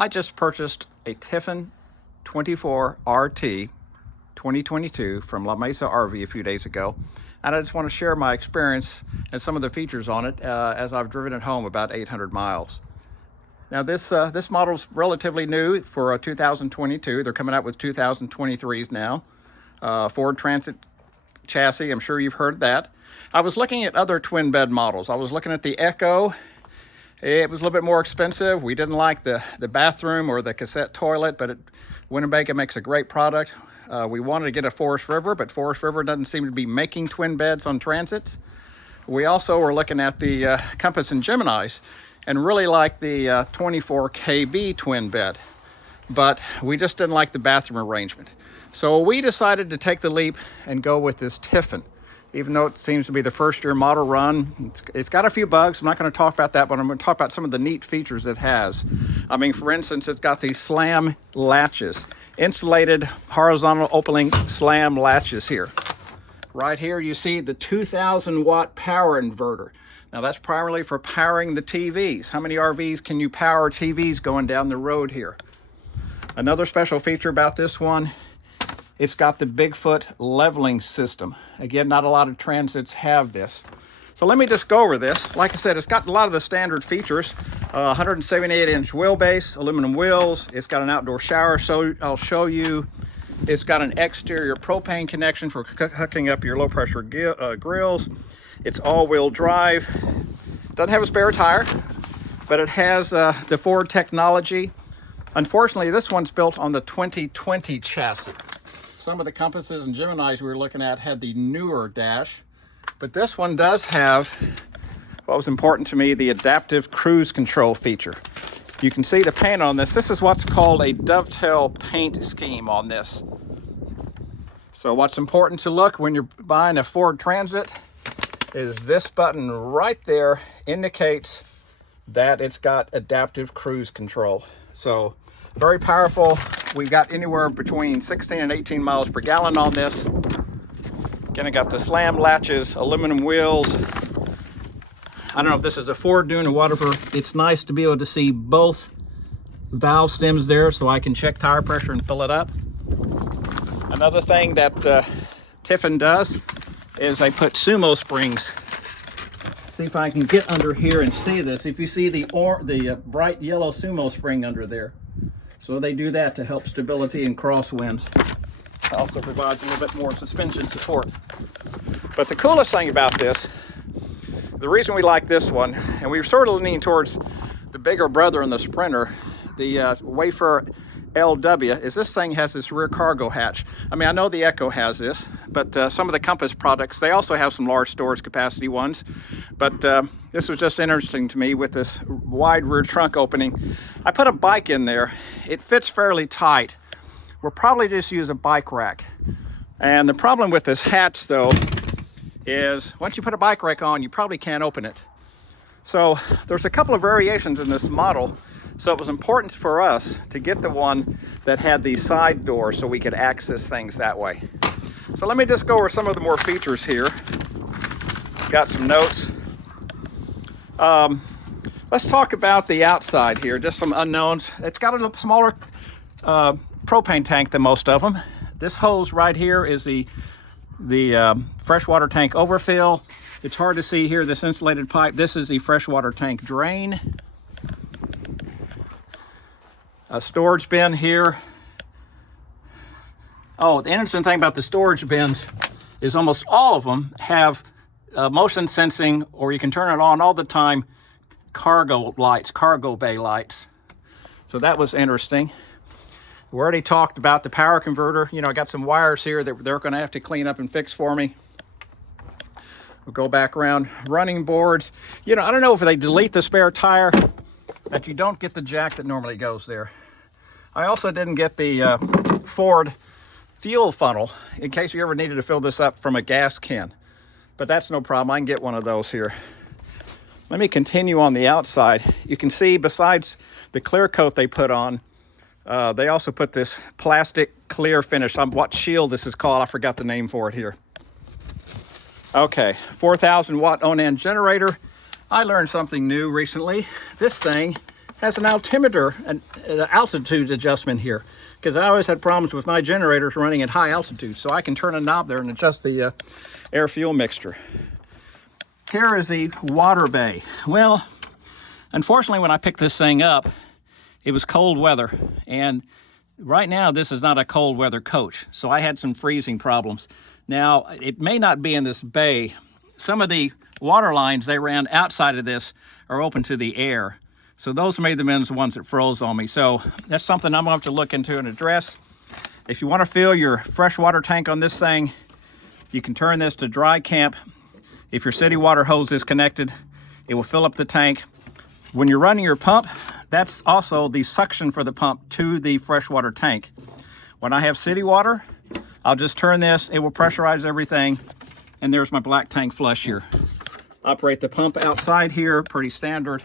I just purchased a Tiffin 24 RT 2022 from La Mesa RV a few days ago, and I just want to share my experience and some of the features on it as I've driven it home about 800 miles. Now this model's relatively new for 2022. They're coming out with 2023s now. Ford Transit chassis, I'm sure you've heard that. I was looking at other twin bed models. I was looking at the Ekko. It was a little bit more expensive. We didn't like the bathroom or the cassette toilet, but Winnebago makes a great product. We wanted to get a Forest River, but Forest River doesn't seem to be making twin beds on Transits. We also were looking at the Compass and Geminis and really like the 24 KB twin bed, but we just didn't like the bathroom arrangement. So we decided to take the leap and go with this Tiffin. Even though it seems to be the first year model run, it's got a few bugs. I'm not going to talk about that, but I'm going to talk about some of the neat features it has. I mean, for instance, it's got these slam latches, insulated horizontal opening slam latches here. Right here you see the 2,000 watt power inverter. Now that's primarily for powering the TVs. How many RVs can you power TVs going down the road here? Another special feature about this one, it's got the Bigfoot leveling system. Again, not a lot of Transits have this. So let me just go over this. Like I said, it's got a lot of the standard features. 178-inch wheelbase, aluminum wheels. It's got an outdoor shower, so I'll show you. It's got an exterior propane connection for hooking up your low-pressure grills. It's all-wheel drive. Doesn't have a spare tire, but it has the Ford technology. Unfortunately, this one's built on the 2020 chassis. Some of the Compasses and Geminis we were looking at had the newer dash, but this one does have what was important to me, the adaptive cruise control feature. You can see the paint on this. This is what's called a dovetail paint scheme on this. So what's important to look when you're buying a Ford Transit is this button right there indicates that it's got adaptive cruise control. So very powerful. We've got anywhere between 16 and 18 miles per gallon on this. Again, I got the slam latches, aluminum wheels. I don't know if this is a Ford doing or whatever. It's nice to be able to see both valve stems there so I can check tire pressure and fill it up. Another thing that Tiffin does is I put sumo springs. See if I can get under here and see this. If you see the bright yellow sumo spring under there. So they do that to help stability in crosswinds. Also provides a little bit more suspension support. But the coolest thing about this, the reason we like this one, and we were sort of leaning towards the bigger brother in the Sprinter, the Wayfarer LW, is this thing has this rear cargo hatch. I mean, I know the Ekko has this, but some of the Compass products, they also have some large storage capacity ones. But this was just interesting to me with this wide rear trunk opening. I put a bike in there. It fits fairly tight. We'll probably just use a bike rack. And the problem with this hatch, though, is once you put a bike rack on, you probably can't open it. So there's a couple of variations in this model. So it was important for us to get the one that had the side door so we could access things that way. So let me just go over some of the more features here. Got some notes. Let's talk about the outside here, just some unknowns. It's got a little smaller propane tank than most of them. This hose right here is the freshwater tank overfill. It's hard to see here, this insulated pipe. This is the freshwater tank drain. A storage bin here. Oh, the interesting thing about the storage bins is almost all of them have motion sensing, or you can turn it on all the time, cargo lights, cargo bay lights. So that was interesting. We already talked about the power converter. You know, I got some wires here that they're going to have to clean up and fix for me. We'll go back around. Running boards. You know, I don't know if they delete the spare tire, that you don't get the jack that normally goes there. I also didn't get the Ford fuel funnel in case you ever needed to fill this up from a gas can. But that's no problem. I can get one of those here. Let me continue on the outside. You can see besides the clear coat they put on, they also put this plastic clear finish. What shield this is called, I forgot the name for it here. Okay, 4,000 watt on-end generator. I learned something new recently. This thing has an altimeter, an altitude adjustment here, because I always had problems with my generators running at high altitude. So I can turn a knob there and adjust the air fuel mixture. Here is the water bay. Well, unfortunately, when I picked this thing up, it was cold weather, and right now this is not a cold weather coach, so I had some freezing problems. Now, it may not be in this bay. Some of the water lines they ran outside of this are open to the air, so those may have been the ones that froze on me. So that's something I'm gonna have to look into and address. If you want to fill your freshwater tank on this thing, you can turn this to dry camp. If your city water hose is connected, it will fill up the tank. When you're running your pump, that's also the suction for the pump to the freshwater tank. When I have city water, I'll just turn this, it will pressurize everything, and there's my black tank flush here. Operate the pump outside here, pretty standard.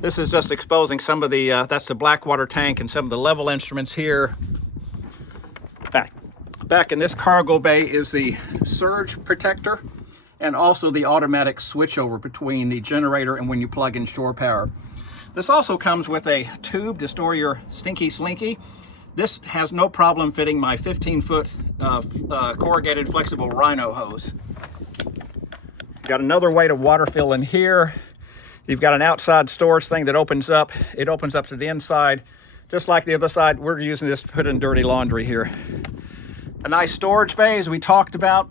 This is just exposing some of the, that's the black water tank and some of the level instruments here. Back in this cargo bay is the surge protector and also the automatic switchover between the generator and when you plug in shore power. This also comes with a tube to store your stinky slinky. This has no problem fitting my 15-foot corrugated flexible rhino hose. Got another weight of water fill in here. You've got an outside storage thing that opens up. It opens up to the inside. Just like the other side, we're using this to put in dirty laundry here. A nice storage bay, as we talked about.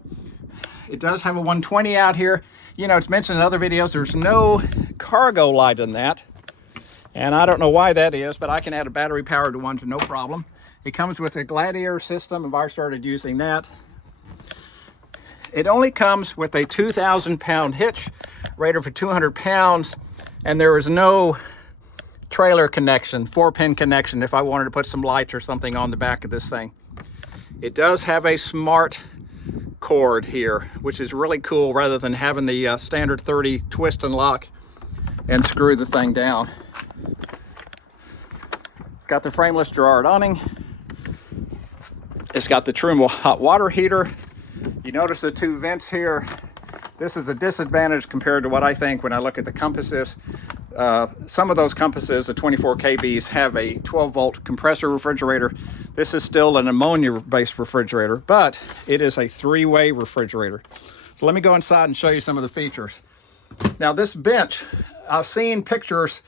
It does have a 120 out here. You know, it's mentioned in other videos, there's no cargo light in that. And I don't know why that is, but I can add a battery powered one to no problem. It comes with a Gladiator system. I've already started using that. It only comes with a 2,000-pound hitch, rated for 200 pounds, and there is no trailer connection, 4-pin connection, if I wanted to put some lights or something on the back of this thing. It does have a smart cord here, which is really cool, rather than having the standard 30 twist and lock and screw the thing down. It's got the frameless Girard awning. It's got the Trumbull hot water heater. You notice the two vents here. This is a disadvantage compared to what I think when I look at the compasses. Some of those compasses, the 24 kBs, have a 12-volt compressor refrigerator. This is still an ammonia-based refrigerator, but it is a 3-way refrigerator. So let me go inside and show you some of the features. Now this bench, I've seen pictures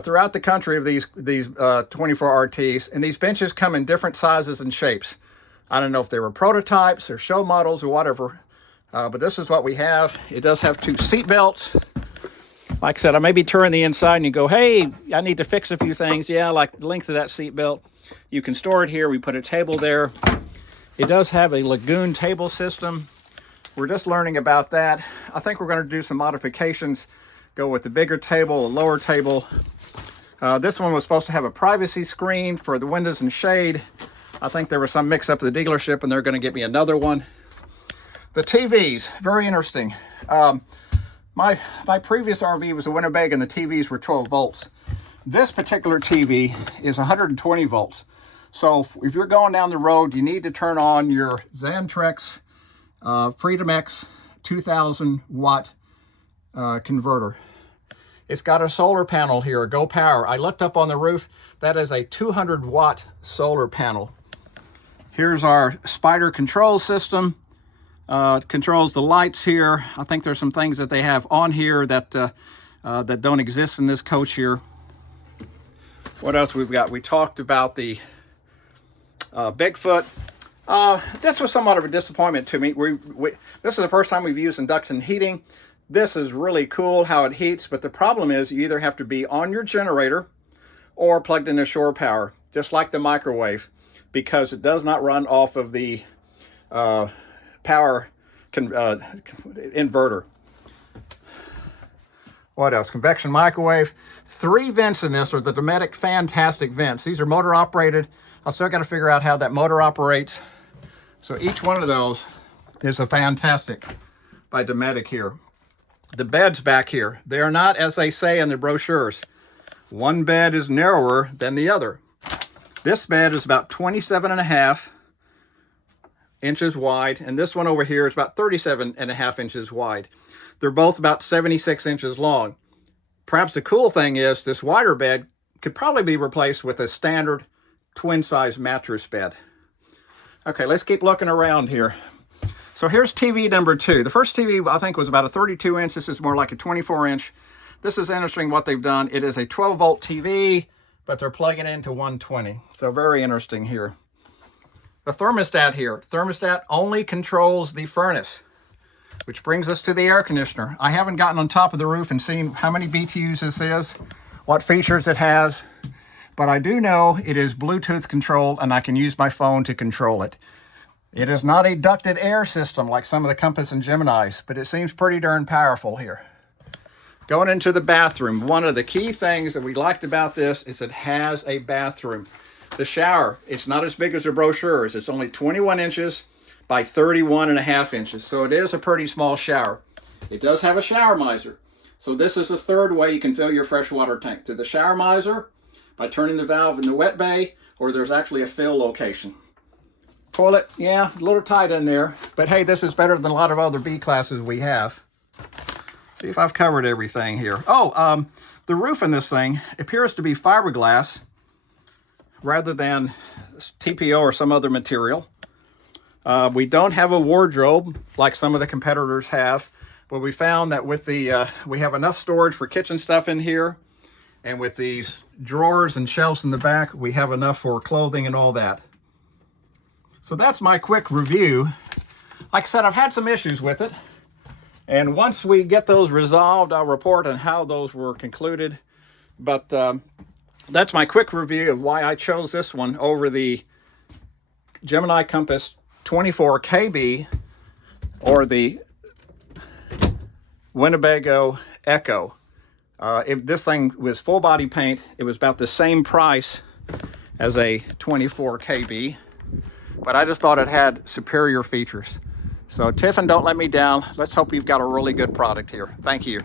throughout the country of these 24 RTs, and these benches come in different sizes and shapes. I don't know if they were prototypes or show models or whatever, but this is what we have. It does have 2 seat belts. Like I said, I maybe turn the inside and you go, hey, I need to fix a few things. Yeah, like the length of that seat belt. You can store it here. We put a table there. It does have a Lagoon table system. We're just learning about that. I think we're going to do some modifications, go with the bigger table, a lower table. This one was supposed to have a privacy screen for the windows and shade. I think there was some mix up at the dealership and they're going to get me another one. The TVs, very interesting. My previous RV was a Winnebago and the TVs were 12 volts. This particular TV is 120 volts. So if you're going down the road, you need to turn on your Xantrex Freedom X 2000 watt converter. It's got a solar panel here, a Go Power. I looked up on the roof. That is a 200 watt solar panel. Here's our Spider control system. It controls the lights here. I think there's some things that they have on here that that don't exist in this coach here. What else we've got? We talked about the Bigfoot. This was somewhat of a disappointment to me. This is the first time we've used induction heating. This is really cool how it heats, but the problem is you either have to be on your generator or plugged into shore power, just like the microwave, because it does not run off of the power inverter. What else? Convection microwave. 3 vents in this are the Dometic Fantastic vents. These are motor operated. I still got to figure out how that motor operates. So each one of those is a Fantastic by Dometic here. The beds back here, they are not as they say in the brochures. One bed is narrower than the other. This bed is about 27.5 inches wide, and this one over here is about 37.5 inches wide. They're both about 76 inches long. Perhaps the cool thing is this wider bed could probably be replaced with a standard twin size mattress bed. Okay, let's keep looking around here. So here's TV number 2. The first TV I think was about a 32 inch. This is more like a 24 inch. This is interesting what they've done. It is a 12 volt TV, but they're plugging it into 120. So very interesting here. The thermostat here. Thermostat only controls the furnace, which brings us to the air conditioner. I haven't gotten on top of the roof and seen how many BTUs this is, what features it has, but I do know it is Bluetooth controlled and I can use my phone to control it. It is not a ducted air system like some of the Compass and Geminis, but it seems pretty darn powerful here. Going into the bathroom, one of the key things that we liked about this is it has a bathroom. The shower, it's not as big as the brochures. It's only 21 inches by 31.5 inches. So it is a pretty small shower. It does have a shower miser. So this is the third way you can fill your freshwater tank. Through the shower miser, by turning the valve in the wet bay, or there's actually a fill location. Toilet, yeah, a little tight in there, but hey, this is better than a lot of other B classes we have. See if I've covered everything here. Oh, the roof in this thing appears to be fiberglass rather than TPO or some other material. We don't have a wardrobe like some of the competitors have, but we found that with the we have enough storage for kitchen stuff in here, and with these drawers and shelves in the back, we have enough for clothing and all that. So that's my quick review. Like I said, I've had some issues with it, and once we get those resolved, I'll report on how those were concluded. But that's my quick review of why I chose this one over the Gemini Compass 24 KB or the Winnebago Ekko. If this thing was full body paint, it was about the same price as a 24 KB, but I just thought it had superior features. So Tiffin, don't let me down. Let's hope you've got a really good product here. Thank you.